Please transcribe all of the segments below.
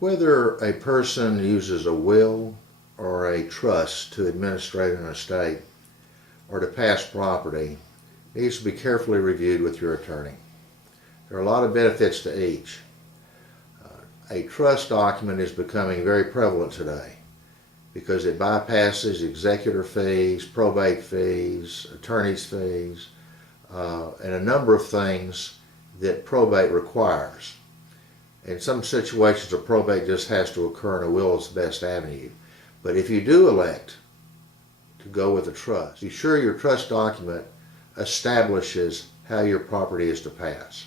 Whether a person uses a will or a trust to administrate an estate or to pass property needs to be carefully reviewed with your attorney. There are a lot of benefits to each. A trust document is becoming very prevalent today because it bypasses executor fees, probate fees, attorney's fees, and a number of things that probate requires. In some situations, a probate just has to occur and a will is the best avenue. But if you do elect to go with a trust, be sure your trust document establishes how your property is to pass.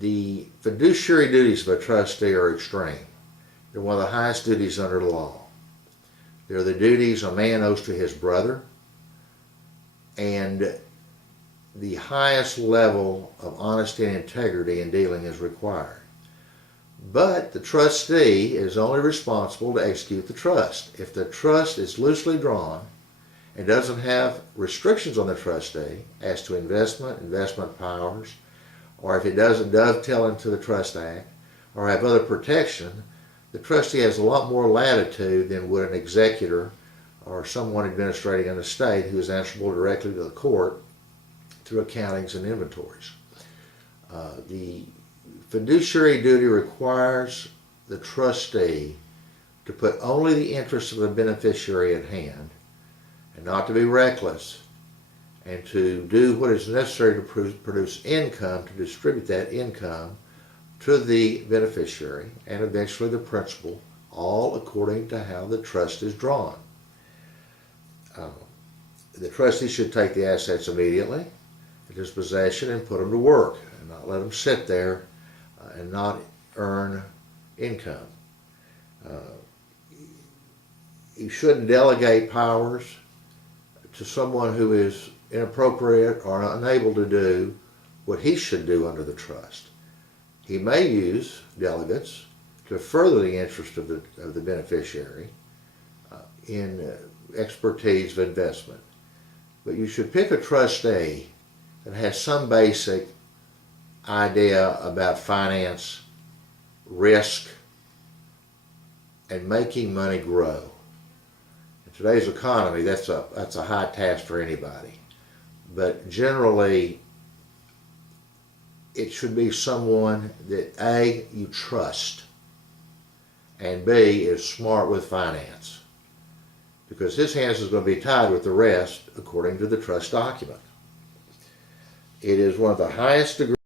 The fiduciary duties of a trustee are extreme. They're one of the highest duties under the law. They're the duties a man owes to his brother, and the highest level of honesty and integrity in dealing is required. But the trustee is only responsible to execute the trust. If the trust is loosely drawn and doesn't have restrictions on the trustee as to investment powers, or if it doesn't dovetail into the Trust Act, or have other protection, the trustee has a lot more latitude than would an executor or someone administrating an estate who is answerable directly to the court through accountings and inventories. The fiduciary duty requires the trustee to put only the interests of the beneficiary at hand and not to be reckless, and to do what is necessary to produce income, to distribute that income to the beneficiary and eventually the principal, all according to how the trust is drawn. The trustee should take the assets immediately into his possession and put them to work and not let them sit there and not earn income. You shouldn't delegate powers to someone who is inappropriate or unable to do what he should do under the trust. He may use delegates to further the interest of the beneficiary in expertise of investment. But you should pick a trustee that has some basic idea about finance, risk, and making money grow. In today's economy, that's a high task for anybody. But generally, it should be someone that A, you trust, and B, is smart with finance, because his hands is going to be tied with the rest according to the trust document. It is one of the highest degrees